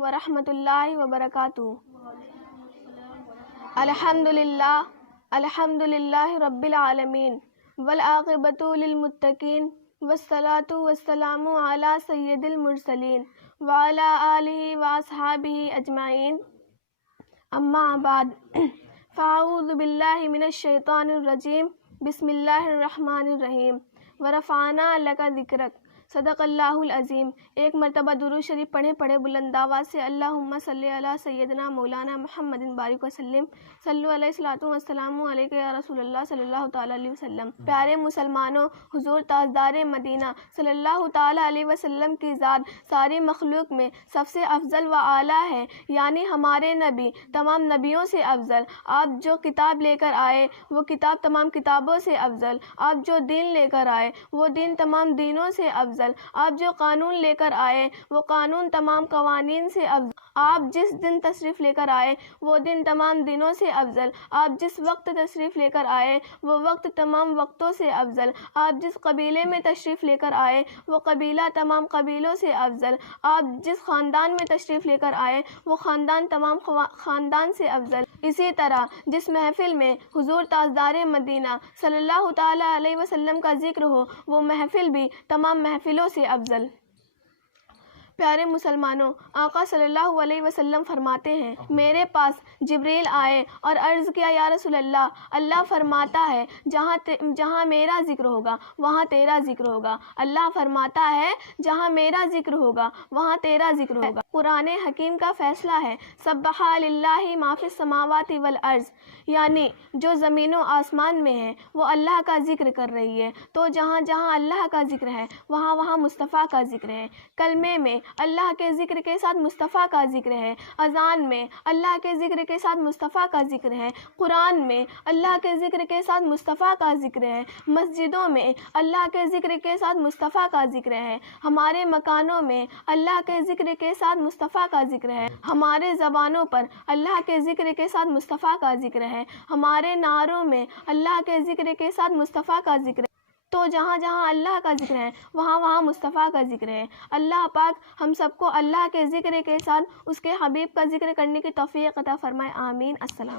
ورحمۃ اللہ وبرکاتہ۔ الحمد للہ رب العالمین والعاقبۃ للمتقین والصلاۃ والسلام علی سید المرسلین وعلی آلہ واصحابہ اجمعین، اما بعد فاعوذ باللہ من الشیطان الرجیم، بسم اللہ الرحمن الرحیم۔ ورفعنا لک ذکرک، صدق اللہ العظیم۔ ایک مرتبہ درود شریف پڑھے بلند آواز سے اللہم صلی علی سیدنا مولانا محمد بارک وسلم، صلو علیہ الصلاۃ والسلام علیک یا رسول اللہ صلی اللہ تعالیٰ علیہ وسلم۔ پیارے مسلمانوں، حضور تاجدار مدینہ صلی اللہ تعالیٰ علیہ وسلم کی ذات ساری مخلوق میں سب سے افضل و اعلیٰ ہے، یعنی ہمارے نبی تمام نبیوں سے افضل۔ آپ جو کتاب لے کر آئے وہ کتاب تمام کتابوں سے افضل، آپ جو دین لے کر آئے وہ دین تمام دینوں سے افضل، آپ جو قانون لے کر آئے وہ قانون تمام قوانین سے افضل، آپ جس دن تشریف لے کر آئے وہ دن تمام دنوں سے افضل، آپ جس وقت تشریف لے کر آئے وہ وقت تمام وقتوں سے افضل، آپ جس قبیلے میں تشریف لے کر آئے وہ قبیلہ تمام قبیلوں سے افضل، آپ جس خاندان میں تشریف لے کر آئے وہ خاندان تمام خاندان سے افضل۔ اسی طرح جس محفل میں حضور تاجدار مدینہ صلی اللہ تعالیٰ علیہ وسلم کا ذکر ہو وہ محفل بھی تمام محفلوں سے افضل۔ پیارے مسلمانوں، آقا صلی اللہ علیہ وسلم فرماتے ہیں، میرے پاس جبریل آئے اور عرض کیا، یا رسول اللہ، اللہ فرماتا ہے جہاں میرا ذکر ہوگا وہاں تیرا ذکر ہوگا، اللہ فرماتا ہے جہاں میرا ذکر ہوگا وہاں تیرا ذکر ہوگا۔ قرآن حکیم کا فیصلہ ہے، سبح للہ ما فی السماوات والارض، یعنی جو زمین و آسمان میں ہے وہ اللہ کا ذکر کر رہی ہے، تو جہاں جہاں اللہ کا ذکر ہے وہاں وہاں مصطفیٰ کا ذکر ہے۔ کلمے میں اللہ کے ذکر کے ساتھ مصطفیٰ کا ذکر ہے، اذان میں اللہ کے ذکر کے ساتھ مصطفیٰ کا ذکر ہے، قرآن میں اللہ کے ذکر کے ساتھ مصطفیٰ کا ذکر ہے، مسجدوں میں اللہ کے ذکر کے ساتھ مصطفیٰ کا ذکر ہے، ہمارے مکانوں میں اللہ کے ذکر کے ساتھ مصطفیٰ کا ذکر ہے، ہمارے زبانوں پر اللہ کے ذکر کے ساتھ مصطفیٰ کا ذکر ہے، ہمارے نعروں میں اللہ کے ذکر کے ساتھ مصطفیٰ کا ذکر ہے، تو جہاں جہاں اللہ کا ذکر ہے وہاں وہاں مصطفیٰ کا ذکر ہے۔ اللہ پاک ہم سب کو اللہ کے ذکر کے ساتھ اس کے حبیب کا ذکر کرنے کی توفیق عطا فرمائے، آمین۔ السلام۔